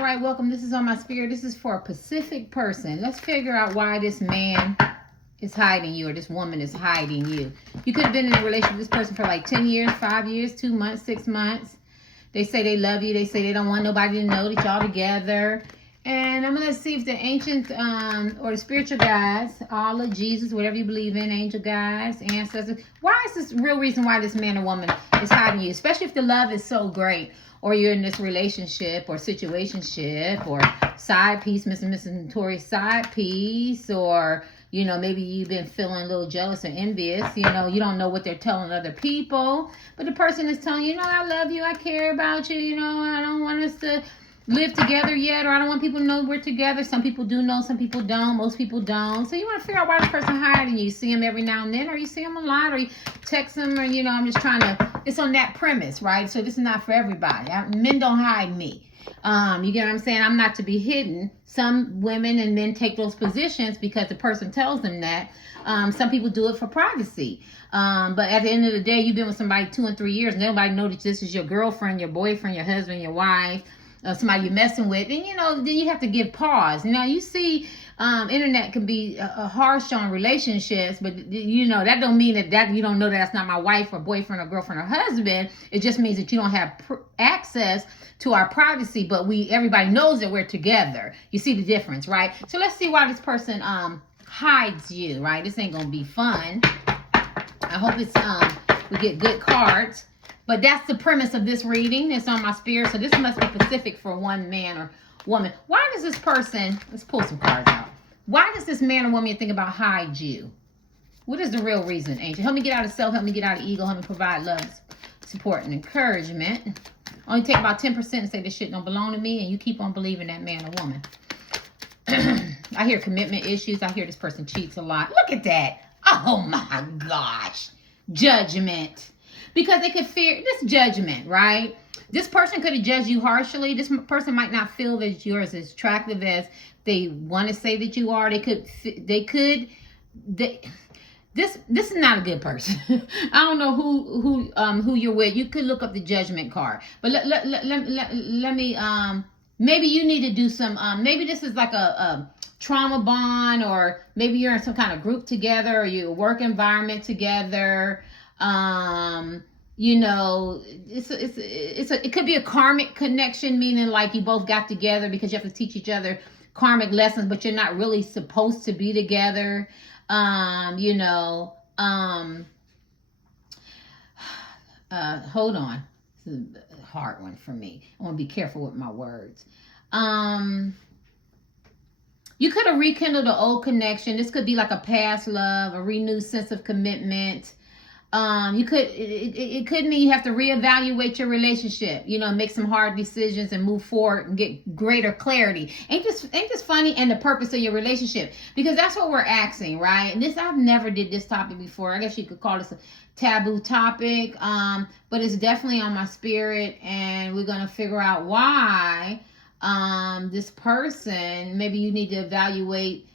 All right, welcome. This is on my spirit. This is for a specific person. Let's figure out why this man is hiding you or this woman is hiding you. You could have been in a relationship with this person for like 10 years, 5 years, 2 months, 6 months. They say they love you. They say they don't want nobody to know that y'all together. And I'm going to see if the ancient or the spiritual guides, Allah, Jesus, whatever you believe in, angel guides, ancestors. Why is this real reason why this man or woman is hiding you? Especially if the love is so great, or you're in this relationship or situationship or side piece, missing notorious side piece, or, you know, maybe you've been feeling a little jealous or envious. You know, you don't know what they're telling other people, but the person is telling you, I love you, I care about you, I don't want us to live together yet, or I don't want people to know we're together. Some people do know, some people don't, most people don't. So you want to figure out why this person hiding you. You see them every now and then, or you see them a lot, or you text them, or I'm just trying to, it's on that premise, right? So this is not for everybody. Men don't hide me. You get what I'm saying? I'm not to be hidden. Some women and men take those positions because the person tells them that. Some people do it for privacy. But at the end of the day, you've been with somebody 2 and 3 years, and nobody knows that this is your girlfriend, your boyfriend, your husband, your wife, somebody you're messing with, and then you have to give pause. You see, internet can be harsh on relationships, but that don't mean that you don't know that's not my wife or boyfriend or girlfriend or husband. It just means that you don't have access to our privacy, but everybody knows that we're together. You see the difference, right? So let's see why this person hides you, right? This ain't gonna be fun. I hope it's we get good cards. But that's the premise of this reading. It's on my spirit. So this must be specific for one man or woman. Why does this person, let's pull some cards out. Why does this man or woman you think about hide you? What is the real reason, Angel? Help me get out of self. Help me get out of ego. Help me provide love, support, and encouragement. Only take about 10% and say this shit don't belong to me. And you keep on believing that man or woman. I hear commitment issues. I hear this person cheats a lot. Look at that. Oh my gosh. Judgment. Because they could fear this judgment, right? This person could have judged you harshly. This person might not feel that you're as attractive as they want to say that you are. This is not a good person. I don't know who you're with. You could look up the judgment card. But let me, maybe you need to do some, maybe this is like a trauma bond, or maybe you're in some kind of group together, or you work environment together. It could be a karmic connection, meaning like you both got together because you have to teach each other karmic lessons, but you're not really supposed to be together. Hold on. This is a hard one for me. I want to be careful with my words. You could have rekindled an old connection. This could be like a past love, a renewed sense of commitment. It could mean you have to reevaluate your relationship, make some hard decisions and move forward and get greater clarity. Ain't this funny? And the purpose of your relationship, because that's what we're asking, right? And I've never did this topic before. I guess you could call this a taboo topic. But it's definitely on my spirit, and we're going to figure out why, this person, maybe you need to evaluate,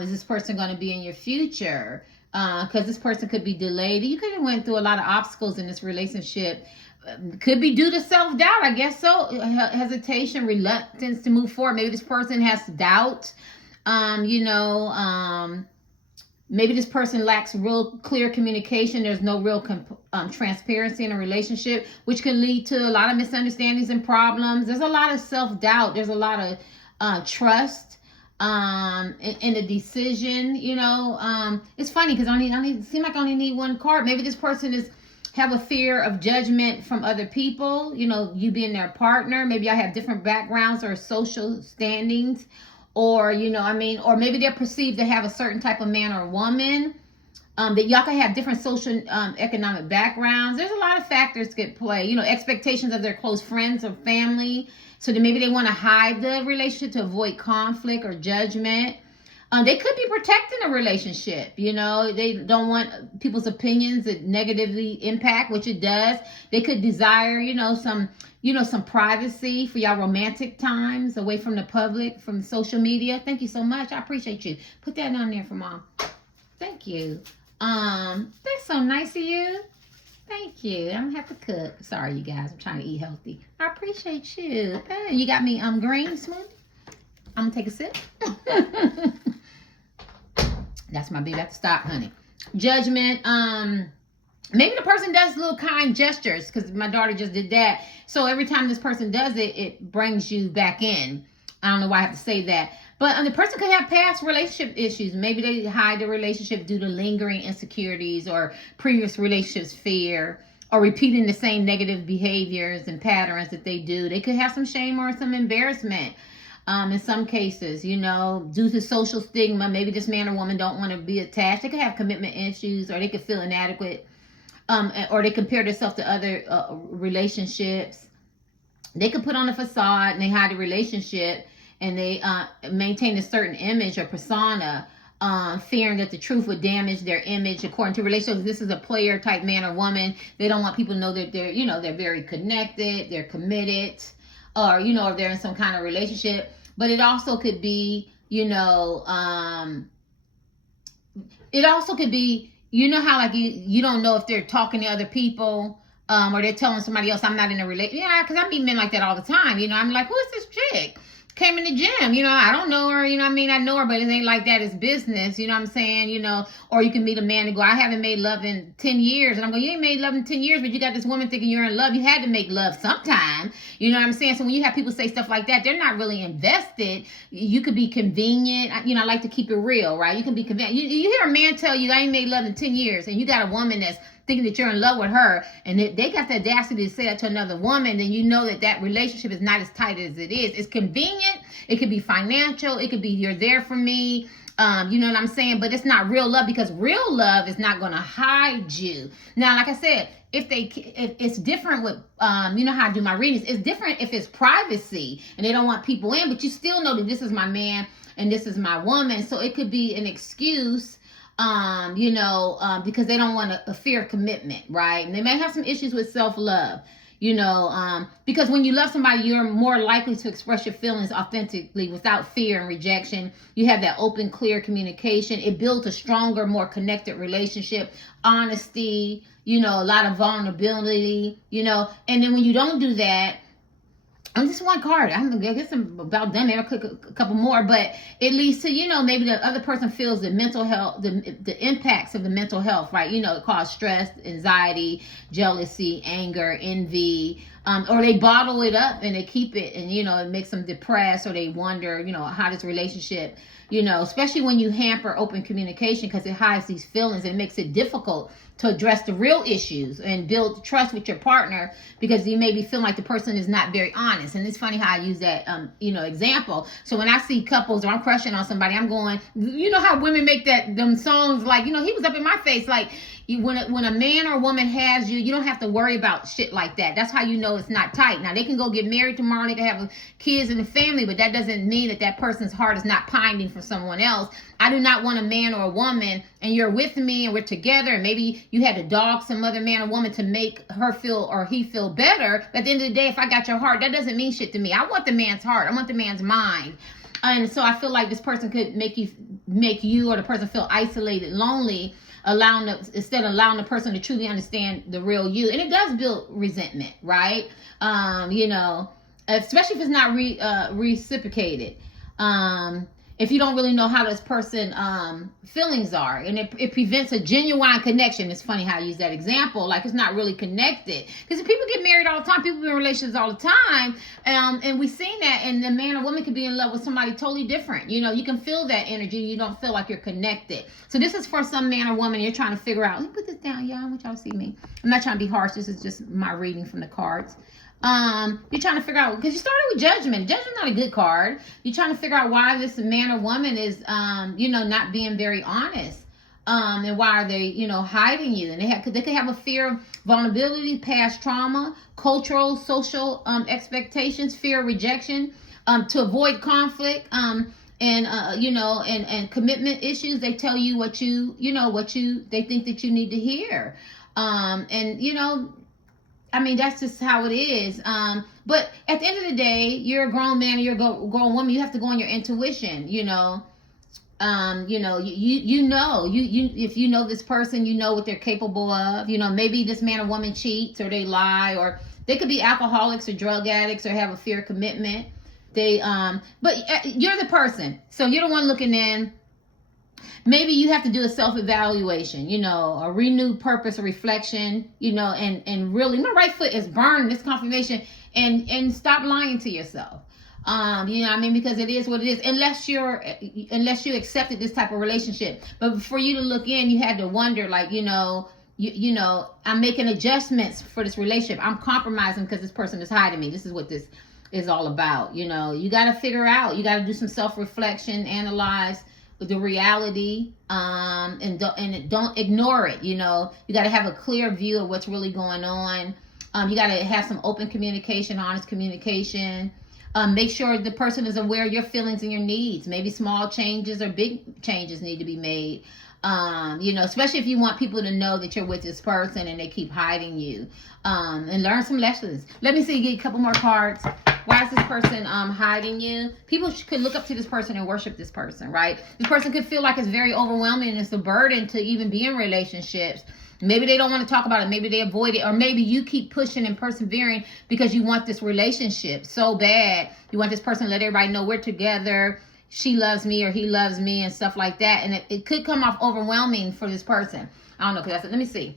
is this person going to be in your future? Because this person could be delayed. You could have went through a lot of obstacles in this relationship. Could be due to self-doubt, I guess so. Hesitation, reluctance to move forward. Maybe this person has doubt. Maybe this person lacks real clear communication. There's no real transparency in a relationship, which can lead to a lot of misunderstandings and problems. There's a lot of self-doubt. There's a lot of trust. In the decision, it's funny because it seems like I only need one card. Maybe this person have a fear of judgment from other people, you being their partner. Maybe I have different backgrounds or social standings, or, or maybe they're perceived to have a certain type of man or woman, that y'all can have different social, economic backgrounds. There's a lot of factors that play, expectations of their close friends or family. So then maybe they want to hide the relationship to avoid conflict or judgment. They could be protecting a relationship. They don't want people's opinions that negatively impact, which it does. They could desire, some privacy for y'all romantic times away from the public, from social media. Thank you so much. I appreciate you. Put that on there for Mom. Thank you. That's so nice of you. Thank you. I'm gonna have to cook. Sorry, you guys. I'm trying to eat healthy. I appreciate you. Hey, you got me green smoothie. I'm gonna take a sip. That's my baby. I have to stop, honey. Judgment. Maybe the person does little kind gestures because my daughter just did that. So every time this person does it, it brings you back in. I don't know why I have to say that. But the person could have past relationship issues. Maybe they hide the relationship due to lingering insecurities or previous relationships fear or repeating the same negative behaviors and patterns that they do. They could have some shame or some embarrassment. In some cases, you know, due to social stigma, maybe this man or woman don't want to be attached. They could have commitment issues, or they could feel inadequate, or they compare themselves to other relationships. They could put on a facade and they hide a relationship, and they maintain a certain image or persona, fearing that the truth would damage their image. According to relationships, this is a player type man or woman. They don't want people to know that they're, you know, they're very connected, they're committed, or, you know, if they're in some kind of relationship. But it also could be, you know, it also could be, you know how like you don't know if they're talking to other people, or they're telling somebody else, I'm not in a relationship. Yeah, because I meet men like that all the time. You know, I'm like, who is this chick? Came in the gym, you know, I don't know her, you know what I mean? I know her, but it ain't like that. It's business, you know what I'm saying? You know, or you can meet a man and go, I haven't made love in 10 years. And I'm going, you ain't made love in 10 years, but you got this woman thinking you're in love. You had to make love sometime. You know what I'm saying? So when you have people say stuff like that, they're not really invested. You could be convenient. You know, I like to keep it real, right? You can be convenient. You hear a man tell you, I ain't made love in 10 years, and you got a woman that's thinking that you're in love with her, and they got the audacity to say that to another woman, then you know that that relationship is not as tight as it is. It's convenient. It could be financial. It could be you're there for me. You know what I'm saying? But it's not real love, because real love is not going to hide you. Now, like I said, if it's different with, you know how I do my readings. It's different if it's privacy and they don't want people in, but you still know that this is my man and this is my woman. So it could be an excuse, you know, because they don't want a fear of commitment, right? And they may have some issues with self-love, you know, because when you love somebody, you're more likely to express your feelings authentically without fear and rejection. You have that open, clear communication. It builds a stronger, more connected relationship, honesty, you know, a lot of vulnerability, you know. And then when you don't do that, I'm just one card. I guess I'm about done. Maybe I'll click a couple more, but it leads to, you know, maybe the other person feels the mental health, the impacts of the mental health, right? You know, it causes stress, anxiety, jealousy, anger, envy, or they bottle it up and they keep it, and, you know, it makes them depressed, or they wonder, you know, how this relationship, you know, especially when you hamper open communication, because it hides these feelings. It makes it difficult to address the real issues and build trust with your partner, because you may be feeling like the person is not very honest. And it's funny how I use that, you know, example. So when I see couples, or I'm crushing on somebody, I'm going, you know how women make them songs like, you know, he was up in my face. Like, when a man or woman has you, you don't have to worry about shit like that. That's how you know it's not tight. Now, they can go get married tomorrow, they can have kids and a family, but that doesn't mean that that person's heart is not pining for someone else. I do not want a man or a woman, and you're with me and we're together, and maybe you had to dog some other man or woman to make her feel or he feel better. But at the end of the day, if I got your heart, that doesn't mean shit to me. I want the man's heart. I want the man's mind. And so I feel like this person could make you or the person feel isolated, lonely, instead of allowing the person to truly understand the real you. And it does build resentment, right? You know, especially if it's not reciprocated. If you don't really know how this person feelings are, and it prevents a genuine connection. It's funny how I use that example, like it's not really connected, because people get married all the time, people be in relationships all the time, and we've seen that, and the man or woman could be in love with somebody totally different. You know, you can feel that energy, you don't feel like you're connected. So this is for some man or woman, you're trying to figure out, let me put this down, y'all. I want y'all to see me. I'm not trying to be harsh, this is just my reading from the cards. You're trying to figure out, because you started with judgment. Judgment's not a good card. You're trying to figure out why this man or woman is, you know, not being very honest. And why are they, you know, hiding you? And they could have a fear of vulnerability, past trauma, cultural, social expectations, fear of rejection, to avoid conflict, and you know, and commitment issues. They tell you what they think that you need to hear, and you know. I mean, that's just how it is. But at the end of the day, you're a grown man, or you're a grown woman. You have to go on your intuition, you know. If you know this person, you know what they're capable of. Maybe this man or woman cheats, or they lie, or they could be alcoholics or drug addicts, or have a fear of commitment. But you're the person, so you're the one looking in. Maybe you have to do a self-evaluation, a renewed purpose, a reflection, and really, my right foot is burning, this confirmation, and stop lying to yourself. Because it is what it is, unless you accepted this type of relationship. But for you to look in, you had to wonder, like, I'm making adjustments for this relationship. I'm compromising because this person is hiding me. This is what this is all about. You got to figure out, you got to do some self-reflection, analyze the reality, and don't ignore it. You got to have a clear view of what's really going on. You got to have some open communication, honest communication. Make sure the person is aware of your feelings and your needs. Maybe small changes or big changes need to be made. Especially if you want people to know that you're with this person and they keep hiding you. And learn some lessons. Let me see, get a couple more cards. Why is this person hiding you? People could look up to this person and worship this person, right? This person could feel like it's very overwhelming and it's a burden to even be in relationships. Maybe they don't want to talk about it. Maybe they avoid it. Or maybe you keep pushing and persevering because you want this relationship so bad. You want this person to let everybody know we're together. She loves me or he loves me and stuff like that. And it could come off overwhelming for this person. I don't know. Let me see.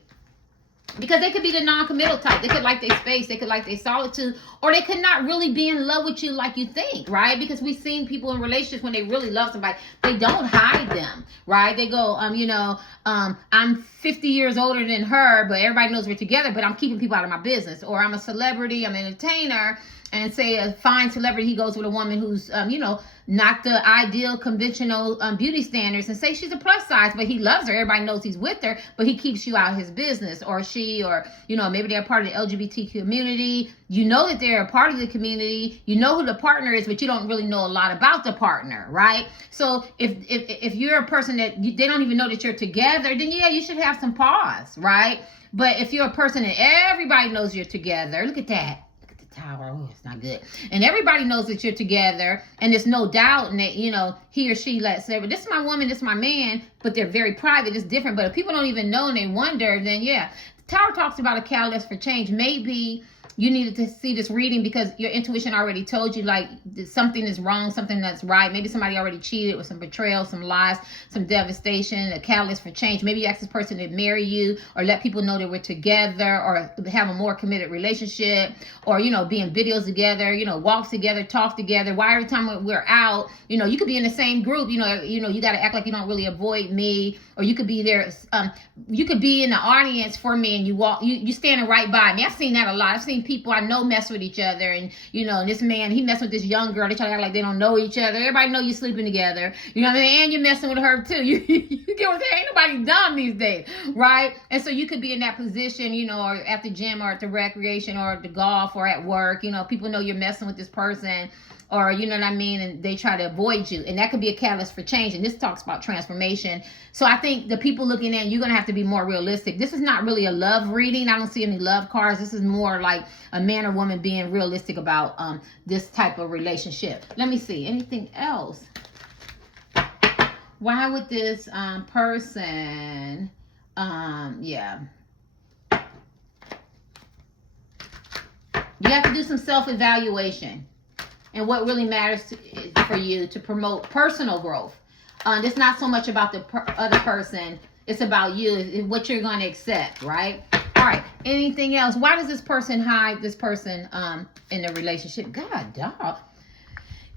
Because they could be the non-committal type. They could like their space. They could like their solitude. Or they could not really be in love with you like you think, right? Because we've seen people in relationships when they really love somebody, they don't hide them, right? They go, I'm 50 years older than her, but everybody knows we're together, but I'm keeping people out of my business. Or I'm a celebrity, I'm an entertainer, and say a fine celebrity, he goes with a woman who's, not the ideal conventional beauty standards, and say she's a plus size, but he loves her. Everybody knows he's with her, but he keeps you out of his business. Or she, or, maybe they're part of the LGBT community. You know that they're a part of the community. You know who the partner is, but you don't really know a lot about the partner, right? So if you're a person that they don't even know that you're together, then yeah, you should have some pause, right? But if you're a person that everybody knows you're together, look at that. Tower. Oh, it's not good. And everybody knows that you're together, and there's no doubt in that, he or she, let's say, well, this is my woman, this is my man, but they're very private. It's different. But if people don't even know and they wonder, then yeah. The Tower talks about a catalyst for change. Maybe you needed to see this reading because your intuition already told you like something is wrong, something that's right. Maybe somebody already cheated with some betrayal, some lies, some devastation, a catalyst for change. Maybe you ask this person to marry you or let people know that we're together or have a more committed relationship or, be in videos together, walks together, talk together. Why every time we're out, you could be in the same group, you got to act like you don't really avoid me, or you could be there. You could be in the audience for me and you standing right by me. I've seen that a lot. I've seen people I know mess with each other, and this man, he messed with this young girl. They try to act like they don't know each other. Everybody know you sleeping together. You know what I mean? And you're messing with her too. You get what I'm saying? Ain't nobody dumb these days, right? And so you could be in that position, or at the gym or at the recreation or at the golf or at work. People know you're messing with this person, or you know what I mean, and they try to avoid you, and that could be a catalyst for change. And this talks about transformation. So I think the people looking in, you're gonna have to be more realistic. This is not really a love reading. I don't see any love cards. This is more like a man or woman being realistic about this type of relationship. Let me see anything else. Why would this person you have to do some self-evaluation and what really matters for you to promote personal growth. It's not so much about the other person. It's about you, what you're going to accept, right? All right. Anything else? Why does this person hide this person in a relationship? God, dog.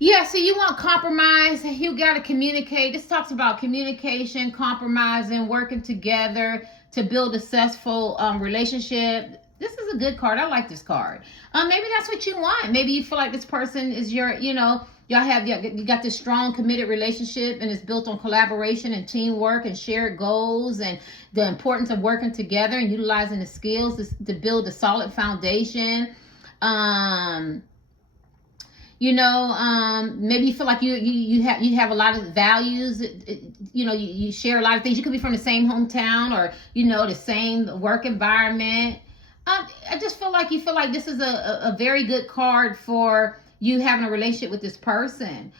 Yeah, so you want compromise. You got to communicate. This talks about communication, compromising, working together to build a successful relationship. This is a good card. I like this card. Maybe that's what you want. Maybe you feel like this person is your, you got this strong, committed relationship, and it's built on collaboration and teamwork and shared goals and the importance of working together and utilizing the skills to build a solid foundation. Maybe you feel like you have a lot of values. You share a lot of things. You could be from the same hometown or the same work environment. I just feel like you feel like this is a very good card for you having a relationship with this person.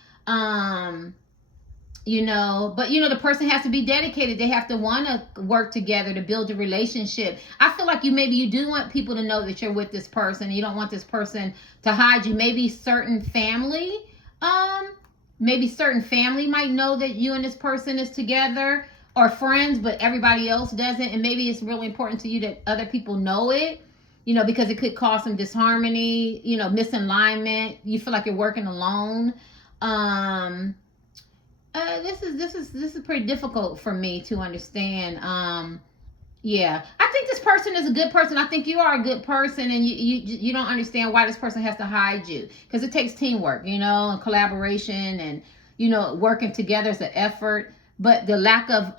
But the person has to be dedicated. They have to want to work together to build a relationship. I feel like maybe you do want people to know that you're with this person. You don't want this person to hide you. Um, maybe certain family might know that you and this person is together, or friends, but everybody else doesn't. And maybe it's really important to you that other people know it, because it could cause some disharmony, misalignment. You feel like you're working alone. This is pretty difficult for me to understand. Yeah, I think this person is a good person. I think you are a good person, and you don't understand why this person has to hide you, because it takes teamwork, and collaboration, and working together is an effort. But the lack of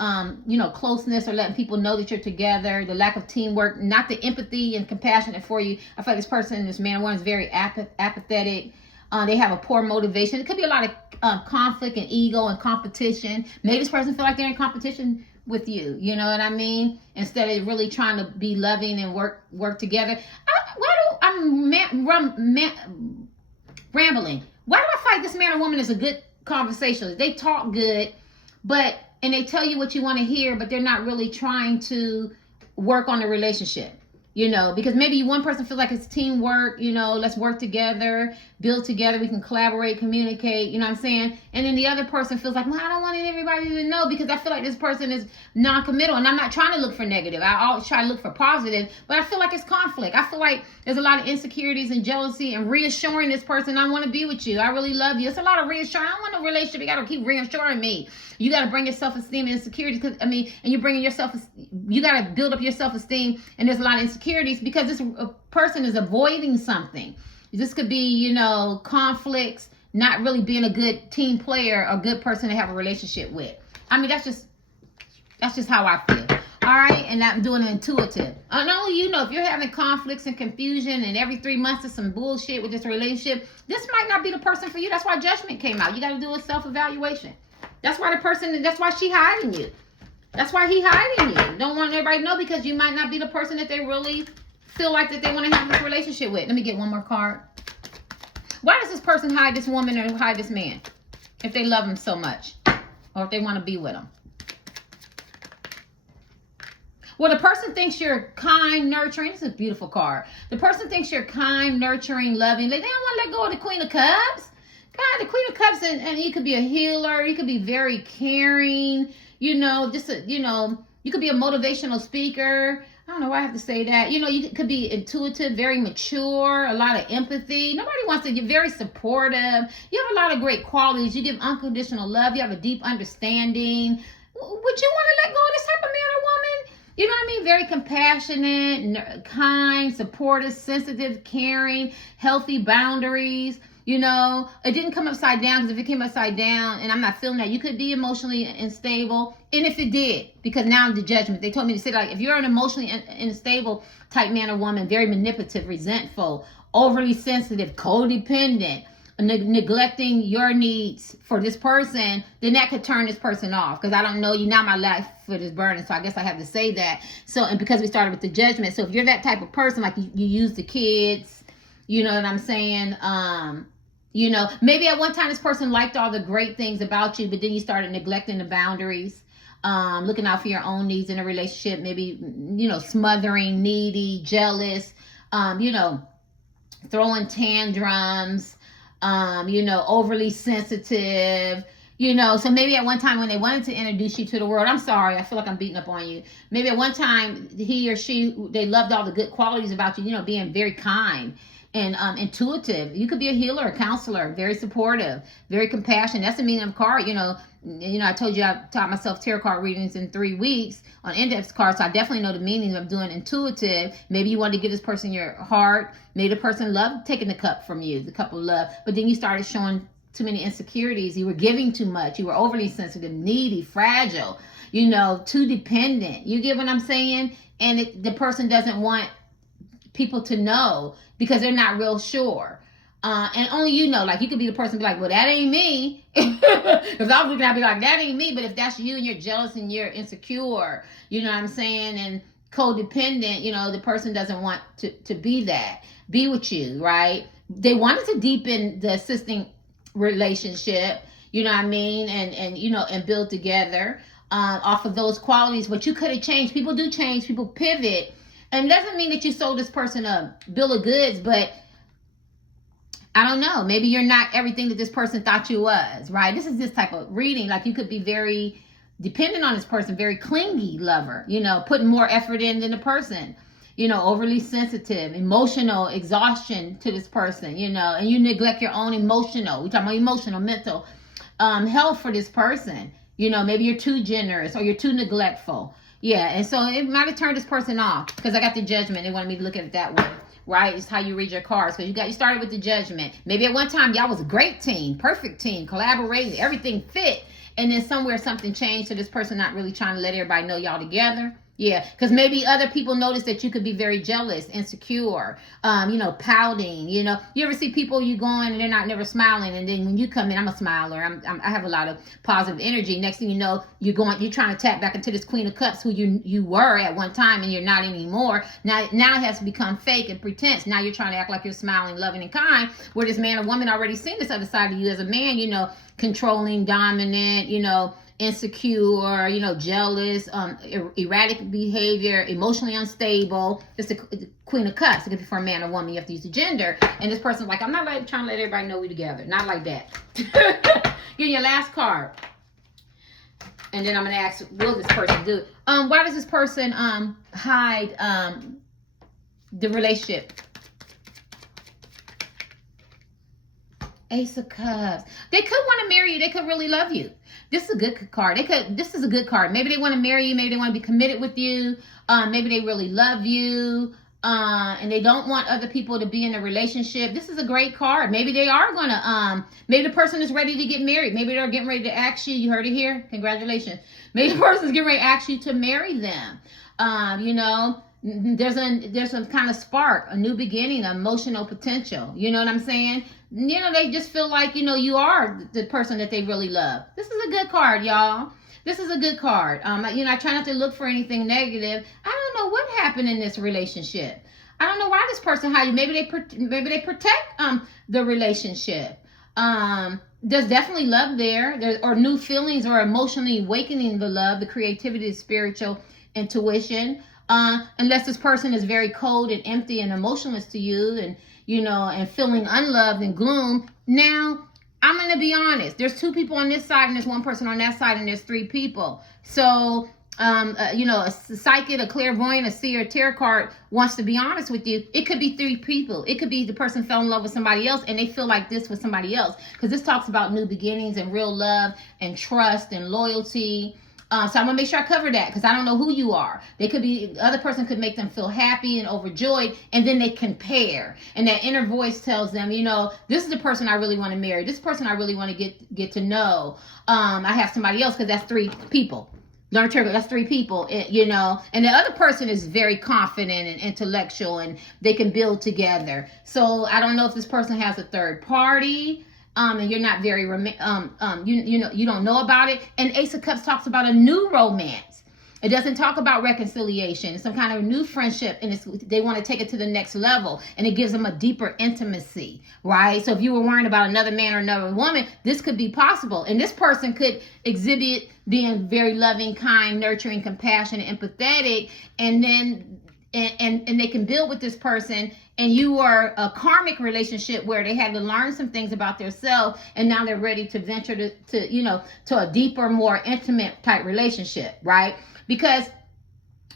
closeness, or letting people know that you're together, the lack of teamwork, not the empathy and compassion for you. I feel like this man or woman is very apathetic. They have a poor motivation. It could be a lot of conflict and ego and competition. Maybe this person feel like they're in competition with you. You know what I mean? Instead of really trying to be loving and work together. I'm rambling. Why do I feel like this man or woman is a good conversationalist? They talk good, and they tell you what you want to hear, but they're not really trying to work on the relationship. Because maybe one person feels like it's teamwork, let's work together, build together, we can collaborate, communicate, you know what I'm saying? And then the other person feels like, well, I don't want everybody to know, because I feel like this person is non-committal. And I'm not trying to look for negative. I always try to look for positive, but I feel like it's conflict. I feel like there's a lot of insecurities and jealousy, and reassuring this person, I want to be with you, I really love you. It's a lot of reassuring. I don't want a relationship. You got to keep reassuring me. You got to bring your self-esteem and insecurities, and you're bringing you got to build up your self-esteem, and there's a lot of insecurities because this person is avoiding something. This could be, conflicts, not really being a good team player, a good person to have a relationship with. That's just how I feel. All right, and I'm doing it intuitive. Not only if you're having conflicts and confusion, and every 3 months is some bullshit with this relationship, this might not be the person for you. That's why judgment came out. You got to do a self-evaluation. That's why that's why she hiding you. That's why he hiding you. Don't want everybody to know, because you might not be the person that they really feel like that they want to have this relationship with. Let me get one more card. Why does this person hide this woman or hide this man if they love him so much, or if they want to be with him? Well, the person thinks you're kind, nurturing. This is a beautiful card. The person thinks you're kind, nurturing, loving. They don't want to let go of the Queen of Cups. God, the Queen of Cups, and you could be a healer. You could be very caring. You could be a motivational speaker. I don't know why I have to say that. You could be intuitive, very mature, a lot of empathy. Nobody wants to. You're very supportive. You have a lot of great qualities. You give unconditional love. You have a deep understanding. Would you want to let go of this type of man or woman? You know what I mean? Very compassionate, kind, supportive, sensitive, caring, healthy boundaries. It didn't come upside down, because if it came upside down, and I'm not feeling that, you could be emotionally unstable. And if it did, because now the judgment, they told me to say, like, if you're an emotionally unstable type man or woman, very manipulative, resentful, overly sensitive, codependent, neglecting your needs for this person, then that could turn this person off. Because I don't know you, now my life foot is burning, so I guess I have to say that. So, and because we started with the judgment, so if you're that type of person, like you use the kids, you know what I'm saying? Maybe at one time this person liked all the great things about you, but then you started neglecting the boundaries, looking out for your own needs in a relationship, maybe, smothering, needy, jealous, throwing tantrums, overly sensitive, so maybe at one time when they wanted to introduce you to the world, I'm sorry, I feel like I'm beating up on you. Maybe at one time he or she, they loved all the good qualities about you, being very kind and intuitive. You could be a healer, a counselor, very supportive, very compassionate. That's the meaning of card. I told you I taught myself tarot card readings in 3 weeks on index cards, so I definitely know the meaning of doing intuitive. Maybe you wanted to give this person your heart. Maybe the person loved taking the cup from you, the cup of love, but then you started showing too many insecurities. You were giving too much. You were overly sensitive, needy, fragile, too dependent. You get what I'm saying? And the person doesn't want people to know, because they're not real sure. And only like, you could be the person be like, well, that ain't me. Because I was looking at be like, that ain't me. But if that's you and you're jealous and you're insecure, you know what I'm saying, and codependent, the person doesn't want to be with you, right? They wanted to deepen the assisting relationship. you know what I mean, and you know, and build together off of those qualities. But you could have changed. People do change. People pivot, and it doesn't mean that you sold this person a bill of goods, but I don't know. Maybe you're not everything that this person thought you was, right? This is this type of reading. Like you could be very dependent on this person, very clingy lover, you know, putting more effort in than the person, you know, overly sensitive, emotional exhaustion to this person, you know, and you neglect your own emotional, we're talking about emotional, mental health for this person. You know, maybe you're too generous or you're too neglectful. Yeah, and so it might have turned this person off because I got the judgment. They wanted me to look at it that way. Right? It's how you read your cards. Because you started with the judgment. Maybe at one time y'all was a great team, perfect team, collaborating, everything fit. And then somewhere something changed to this person not really trying to let everybody know y'all together. Yeah, because maybe other people notice that you could be very jealous, insecure, you know, pouting. You know, you ever see people you going and they're not never smiling, and then when you come in, I'm a smiler. I have a lot of positive energy. Next thing you know, you're trying to tap back into this Queen of Cups, who you were at one time, and you're not anymore. Now it has to become fake and pretense. Now you're trying to act like you're smiling, loving, and kind, where this man or woman already seen this other side of you as a man. You know, controlling, dominant. You know, insecure, you know, jealous, erratic behavior, emotionally unstable. It's the Queen of Cups. It could be for a man or woman. You have to use the gender. And this person's like, I'm not like trying to let everybody know we together. Not like that. Get your last card. And then I'm going to ask, will this person do it? Why does this person hide the relationship? Ace of Cups. They could want to marry you. They could really love you. This is a good card. This is a good card. Maybe they want to marry you. Maybe they want to be committed with you. Maybe they really love you. And they don't want other people to be in a relationship. This is a great card. Maybe they are going to, maybe the person is ready to get married. Maybe they're getting ready to ask you. You heard it here. Congratulations. Maybe the person's getting ready to ask you to marry them. You know, there's some kind of spark, a new beginning, emotional potential. You know what I'm saying? You know, they just feel like, you know, you are the person that they really love. This is a good card, y'all. This is a good card. You know, I try not to look for anything negative. I don't know what happened in this relationship. I don't know why this person hired you. Maybe they protect the relationship. There's definitely love there. Or new feelings, or emotionally awakening the love, the creativity, the spiritual intuition. Unless this person is very cold and empty and emotionless to you, and you know, and feeling unloved and gloom. Now, I'm going to be honest. There's two people on this side and there's one person on that side, and there's three people. So, you know, a psychic, a clairvoyant, a seer, a tarot card wants to be honest with you. It could be three people. It could be the person fell in love with somebody else and they feel like this with somebody else. Because this talks about new beginnings and real love and trust and loyalty. So I'm going to make sure I cover that, because I don't know who you are. They could be, the other person could make them feel happy and overjoyed, and then they compare. And that inner voice tells them, you know, this is the person I really want to marry. This person I really want to get to know. I have somebody else, because that's three people. Learn to, that's three people, you know. And the other person is very confident and intellectual, and they can build together. So I don't know if this person has a third party. And you're not very, you don't know about it. And Ace of Cups talks about a new romance. It doesn't talk about reconciliation. It's some kind of new friendship, and they want to take it to the next level, and it gives them a deeper intimacy, right? So if you were worrying about another man or another woman, this could be possible. And this person could exhibit being very loving, kind, nurturing, compassionate, empathetic, and then and they can build with this person, and you are a karmic relationship where they had to learn some things about themselves, and now they're ready to venture to you know, to a deeper, more intimate type relationship, right? Because,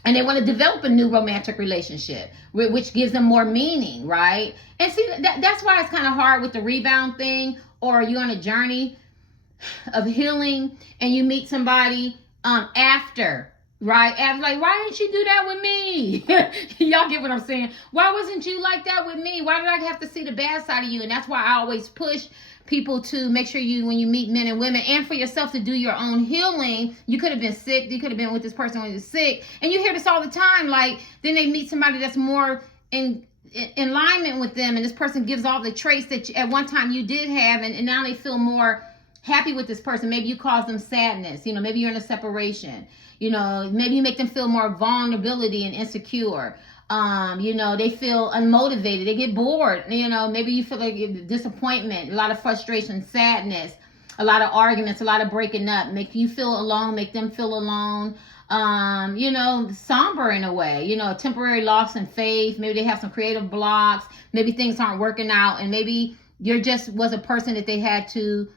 and they want to develop a new romantic relationship, which gives them more meaning, right? And see, that's why it's kind of hard with the rebound thing, or you're on a journey of healing and you meet somebody after. Right? And like, why didn't you do that with me? Y'all get what I'm saying? Why wasn't you like that with me? Why did I have to see the bad side of you? And that's why I always push people to make sure you, when you meet men and women, and for yourself, to do your own healing. You could have been sick. You could have been with this person when you're sick. And you hear this all the time. Like, then they meet somebody that's more in alignment with them, and this person gives all the traits that at one time you did have, and now they feel more happy with this person. Maybe you cause them sadness. You know, maybe you're in a separation. You know, maybe you make them feel more vulnerability and insecure. You know, they feel unmotivated. They get bored. You know, maybe you feel like disappointment, a lot of frustration, sadness. a lot of arguments, a lot of breaking up, make you feel alone, make them feel alone. Somber in a way, a temporary loss in faith. Maybe they have some creative blocks. Maybe things aren't working out, and maybe you're just was a person that they had to,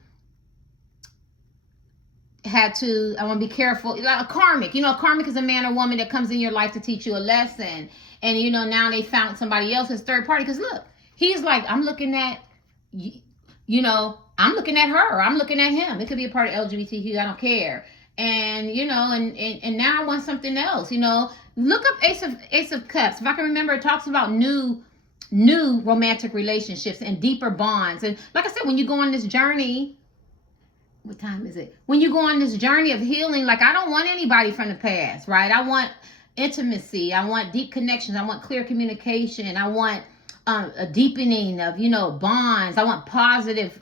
I want to be careful, like a karmic. A karmic is a man or woman that comes in your life to teach you a lesson. And, now they found somebody else as third party. Because look, he's like, I'm looking at, I'm looking at her. I'm looking at him. It could be a part of LGBTQ. I don't care. And, and now I want something else. Look up Ace of Cups. If I can remember, it talks about new romantic relationships and deeper bonds. And like I said, when you go on this journey, what time is it? When you go on this journey of healing, like, I don't want anybody from the past, right? I want intimacy. I want deep connections. I want clear communication. I want a deepening of, bonds. I want positive,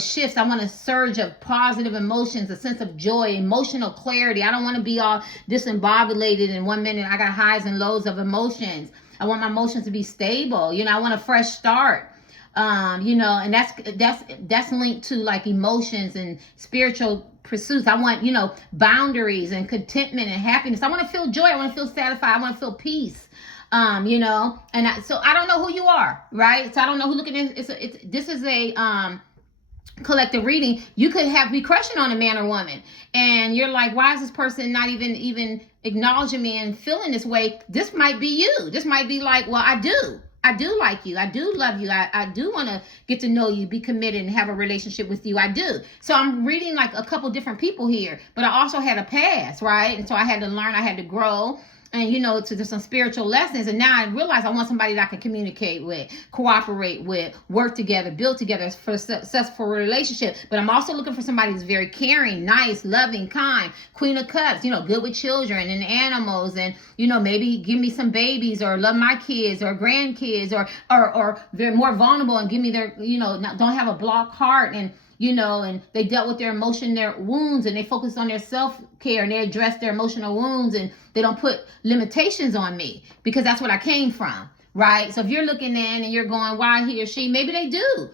shifts. I want a surge of positive emotions, a sense of joy, emotional clarity. I don't want to be all disembobulated in 1 minute. I got highs and lows of emotions. I want my emotions to be stable. I want a fresh start. And that's linked to like emotions and spiritual pursuits. I want, boundaries and contentment and happiness. I want to feel joy. I want to feel satisfied. I want to feel peace. So I don't know who you are, right? So I don't know who looking at this is a collective reading. You could be crushing on a man or woman, and you're like, why is this person not even acknowledging me and feeling this way? This might be you. This might be like, well, I do like you. I do love you. I do want to get to know you, be committed, and have a relationship with you. I do. So I'm reading like a couple different people here, but I also had a past, right? And so I had to learn, I had to grow, and to some spiritual lessons. And now I realize I want somebody that I can communicate with, cooperate with, work together, build together for a successful relationship. But I'm also looking for somebody who's very caring, nice, loving, kind, Queen of Cups, good with children and animals, and maybe give me some babies, or love my kids or grandkids, or they're more vulnerable and give me their, don't have a blocked heart, and and they dealt with their emotion, their wounds, and they focus on their self-care, and they address their emotional wounds, and they don't put limitations on me, because that's what I came from, right? So if you're looking in and you're going, why he or she, maybe they do,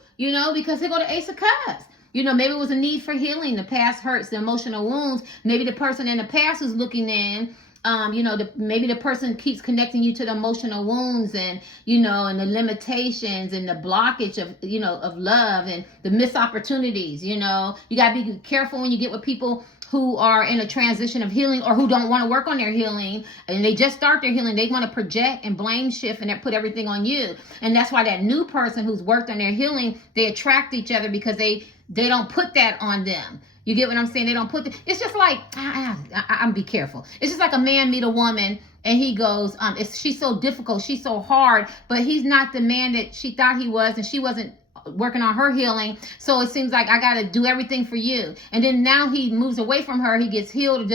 because they go to Ace of Cups. Maybe it was a need for healing, the past hurts, the emotional wounds. Maybe the person in the past is looking in, maybe the person keeps connecting you to the emotional wounds, and and the limitations and the blockage of of love, and the missed opportunities. You got to be careful when you get with people who are in a transition of healing, or who don't want to work on their healing, and they just start their healing. They want to project and blame shift and put everything on you. And that's why that new person who's worked on their healing, they attract each other, because they don't put that on them. You get what I'm saying? They don't put it's just like, I'm be careful. It's just like a man meet a woman, and he goes, she's so difficult, she's so hard, but he's not the man that she thought he was, and she wasn't working on her healing. So it seems like I got to do everything for you. And then now he moves away from her. He gets healed.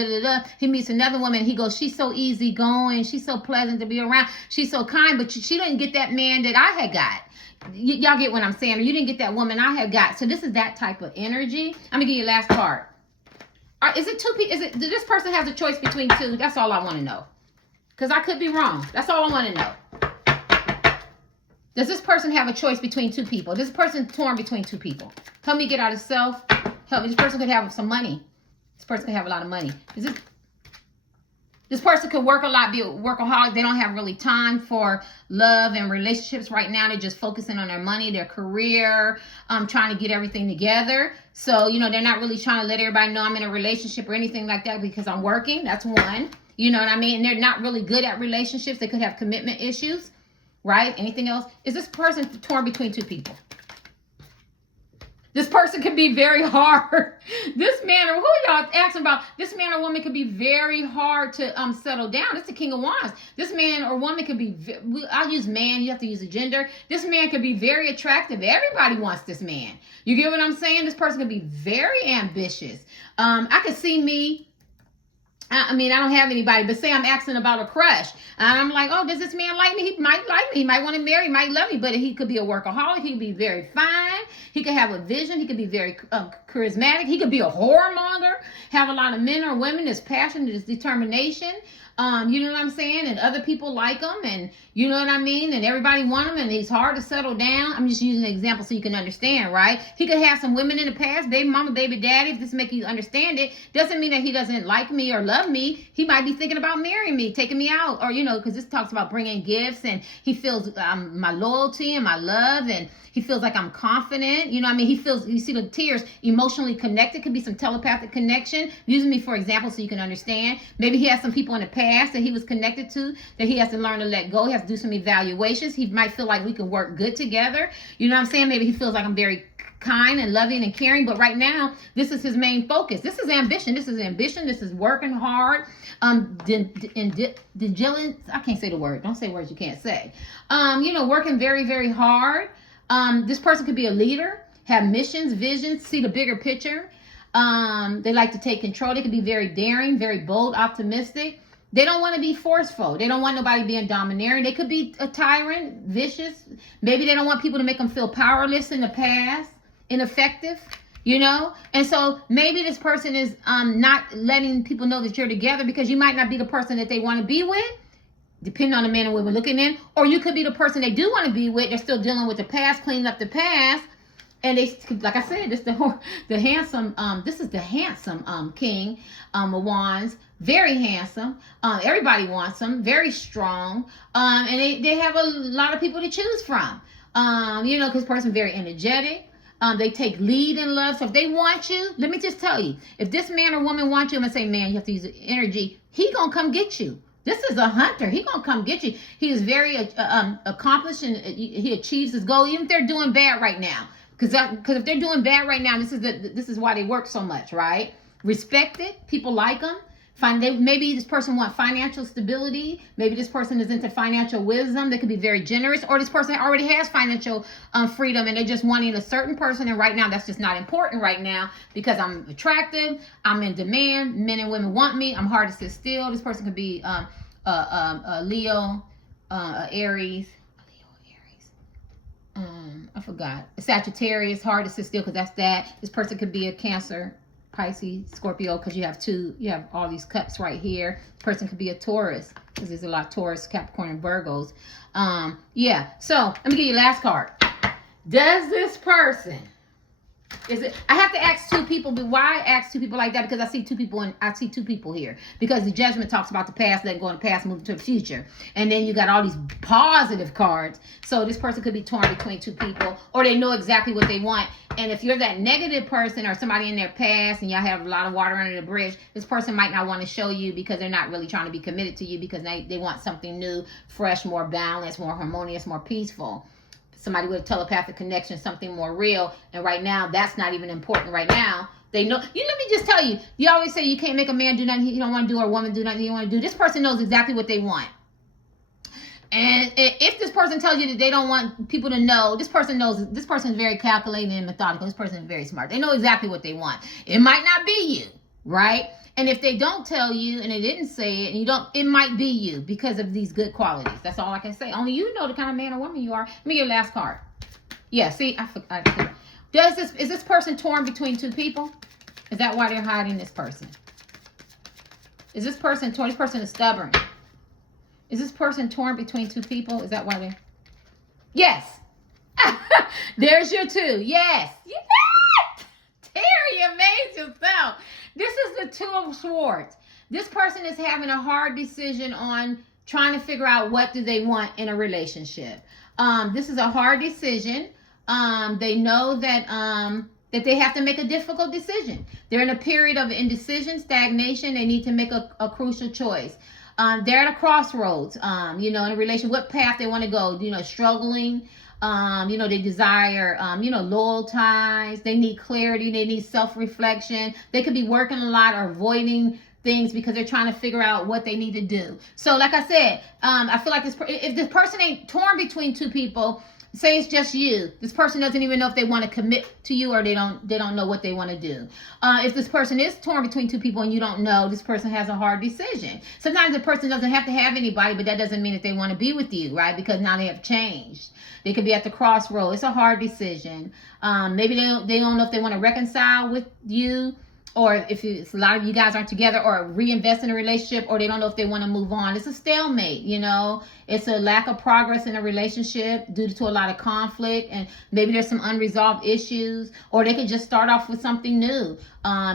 He meets another woman. He goes, she's so easygoing. She's so pleasant to be around. She's so kind, but she didn't get that man that I had got. Y'all get what I'm saying? Or you didn't get that woman I had got. So this is that type of energy. I'm gonna give you the last part. Is it two people? Did this person have a choice between two? That's all I want to know. Because I could be wrong. That's all I want to know. Does this person have a choice between two people? This person torn between two people. Help me get out of self. Help me. This person could have some money. This person could have a lot of money. This person could work a lot, be a workaholic. They don't have really time for love and relationships right now. They're just focusing on their money, their career, trying to get everything together. So, they're not really trying to let everybody know I'm in a relationship or anything like that, because I'm working. That's one. You know what I mean? And they're not really good at relationships. They could have commitment issues, right? Anything else? Is this person torn between two people? This person could be very hard. This man, or who y'all asking about? This man or woman could be very hard to settle down. It's the King of Wands. This man or woman could be, I'll use man, you have to use a gender. This man could be very attractive. Everybody wants this man. You get what I'm saying? This person could be very ambitious. I could see me I mean, I don't have anybody, but say I'm asking about a crush. And I'm like, oh, does this man like me? He might like me. He might want to marry, might love me, but he could be a workaholic. He could be very fine. He could have a vision. He could be very charismatic. He could be a whoremonger, have a lot of men or women, his passion, his determination. You know what I'm saying? And other people like him, and you know what I mean? And everybody want him, and he's hard to settle down. I'm just using an example so you can understand, right? He could have some women in the past, baby mama, baby daddy. If this make you understand it, doesn't mean that he doesn't like me or love me. He might be thinking about marrying me, taking me out, or, you know, because this talks about bringing gifts, and he feels my loyalty and my love, and he feels like I'm confident. You know what I mean? He feels, you see the tears, emotionally connected. Could be some telepathic connection. Using me for example so you can understand. Maybe he has some people in the past that he was connected to that he has to learn to let go. He has to do some evaluations. He might feel like we can work good together. You know what I'm saying? Maybe he feels like I'm very kind and loving and caring, but right now this is his main focus. This is ambition. This is working hard. Diligence. I can't say the word. Don't say words you can't say. You know, working very, very hard. This person could be a leader, have missions, visions, see the bigger picture. They like to take control. They could be very daring, very bold, optimistic. They don't want to be forceful. They don't want nobody being domineering. They could be a tyrant, vicious. Maybe they don't want people to make them feel powerless in the past, ineffective, you know? And so maybe this person is not letting people know that you're together because you might not be the person that they want to be with, depending on the man and women looking in. Or you could be the person they do want to be with. They're still dealing with the past, cleaning up the past. And they, like I said, this the handsome. This is the handsome king of wands. Very handsome. Everybody wants him. Very strong. And they have a lot of people to choose from. You know, because person very energetic. They take lead in love. So if they want you, let me just tell you, if this man or woman wants you, I'm gonna say, man, you have to use energy. He gonna come get you. This is a hunter. He gonna come get you. He is very accomplished, and he achieves his goal, even if they're doing bad right now. Because if they're doing bad right now, this is why they work so much, right? Respected, people like them. Maybe this person wants financial stability. Maybe this person is into financial wisdom. They could be very generous, or this person already has financial freedom, and they're just wanting a certain person. And right now, that's just not important right now because I'm attractive. I'm in demand. Men and women want me. I'm hard to sit still. This person could be a Leo, Aries. I forgot. Sagittarius, hard to sit still because that's that. This person could be a Cancer, Pisces, Scorpio, because you have all these cups right here. This person could be a Taurus because there's a lot of Taurus, Capricorn, and Virgos. Yeah. So let me give you the last card. Does this person? I have to ask two people, but why I ask two people like that? Because I see two people here. Because the judgment talks about the past, letting go in the past, moving to the future. And then you got all these positive cards. So this person could be torn between two people, or they know exactly what they want. And if you're that negative person or somebody in their past and y'all have a lot of water under the bridge, this person might not want to show you because they're not really trying to be committed to you because they want something new, fresh, more balanced, more harmonious, more peaceful. Somebody with a telepathic connection, something more real. And right now, that's not even important right now. They know. Let me just tell you, you always say you can't make a man do nothing he don't want to do, or a woman do nothing he don't want to do. This person knows exactly what they want. And if this person tells you that they don't want people to know, this person knows. This person is very calculating and methodical. This person is very smart. They know exactly what they want. It might not be you, right? And if they don't tell you and they didn't say it, and it might be you because of these good qualities. That's all I can say. Only you know the kind of man or woman you are. Let me get your last card. Yeah, see, is this person torn between two people? Is that why they're hiding this person? Is this person torn? This person is stubborn. Is this person torn between two people? Is that why they're... Yes. There's your two. Yes. Yes. Terry, you amazed yourself. This is the Two of Swords. This person is having a hard decision on trying to figure out what do they want in a relationship. This is a hard decision. They know that they have to make a difficult decision. They're in a period of indecision, stagnation. They need to make a crucial choice. They're at a crossroads, in a relation, what path they want to go, struggling. They desire, loyal ties. They need clarity. They need self-reflection. They could be working a lot or avoiding things because they're trying to figure out what they need to do. So like I said, I feel like if this person ain't torn between two people, say it's just you. This person doesn't even know if they want to commit to you, or they don't know what they want to do. If this person is torn between two people and you don't know, this person has a hard decision. Sometimes the person doesn't have to have anybody, but that doesn't mean that they want to be with you, right? Because now they have changed. They could be at the crossroad. It's a hard decision. Maybe they don't know if they want to reconcile with you, or if it's a lot of you guys aren't together, or reinvest in a relationship, or they don't know if they want to move on. It's a stalemate, you know. It's a lack of progress in a relationship due to a lot of conflict, and maybe there's some unresolved issues, or they could just start off with something new.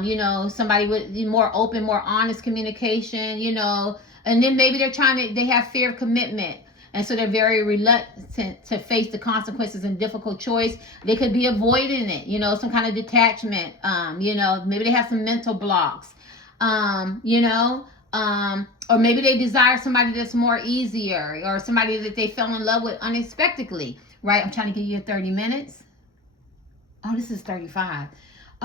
You know, somebody with more open, more honest communication, you know, and then maybe they have fear of commitment. And so they're very reluctant to face the consequences and difficult choice. They could be avoiding it, you know, some kind of detachment. You know, maybe they have some mental blocks, you know, or maybe they desire somebody that's more easier, or somebody that they fell in love with unexpectedly, right? I'm trying to give you 30 minutes. Oh, this is 35.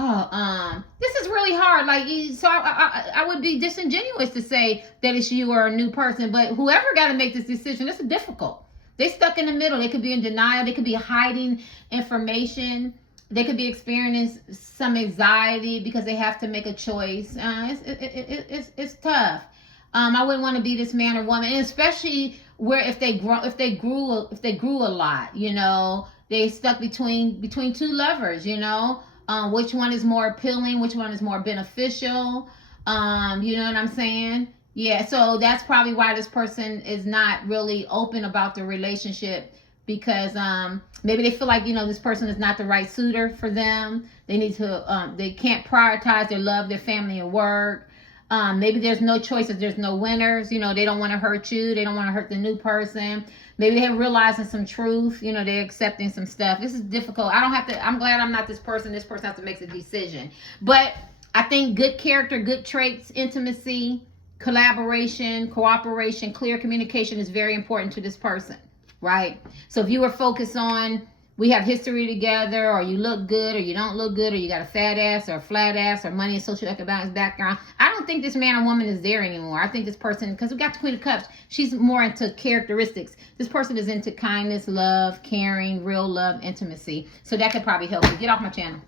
Oh, this is really hard. Like, so I would be disingenuous to say that it's you or a new person, but whoever got to make this decision, it's difficult. They stuck in the middle. They could be in denial. They could be hiding information. They could be experiencing some anxiety because they have to make a choice. It's tough. I wouldn't want to be this man or woman, and especially where if they grew a lot, you know, they stuck between two lovers, you know. Which one is more appealing? Which one is more beneficial? You know what I'm saying? Yeah, so that's probably why this person is not really open about the relationship, because maybe they feel like, you know, this person is not the right suitor for them. They can't prioritize their love, their family, and work. Maybe there's no choices, there's no winners. You know, they don't want to hurt you. They don't want to hurt the new person. Maybe they're realizing some truth. You know, they're accepting some stuff. This is difficult. I'm glad I'm not this person. This person has to make a decision. But I think good character, good traits, intimacy, collaboration, cooperation, clear communication is very important to this person, right? So if you were focused on, we have history together, or you look good, or you don't look good, or you got a fat ass or a flat ass, or money and socioeconomic background, I don't think this man or woman is there anymore. I think this person, because we got the Queen of Cups, she's more into characteristics. This person is into kindness, love, caring, real love, intimacy. So that could probably help you. Get off my channel.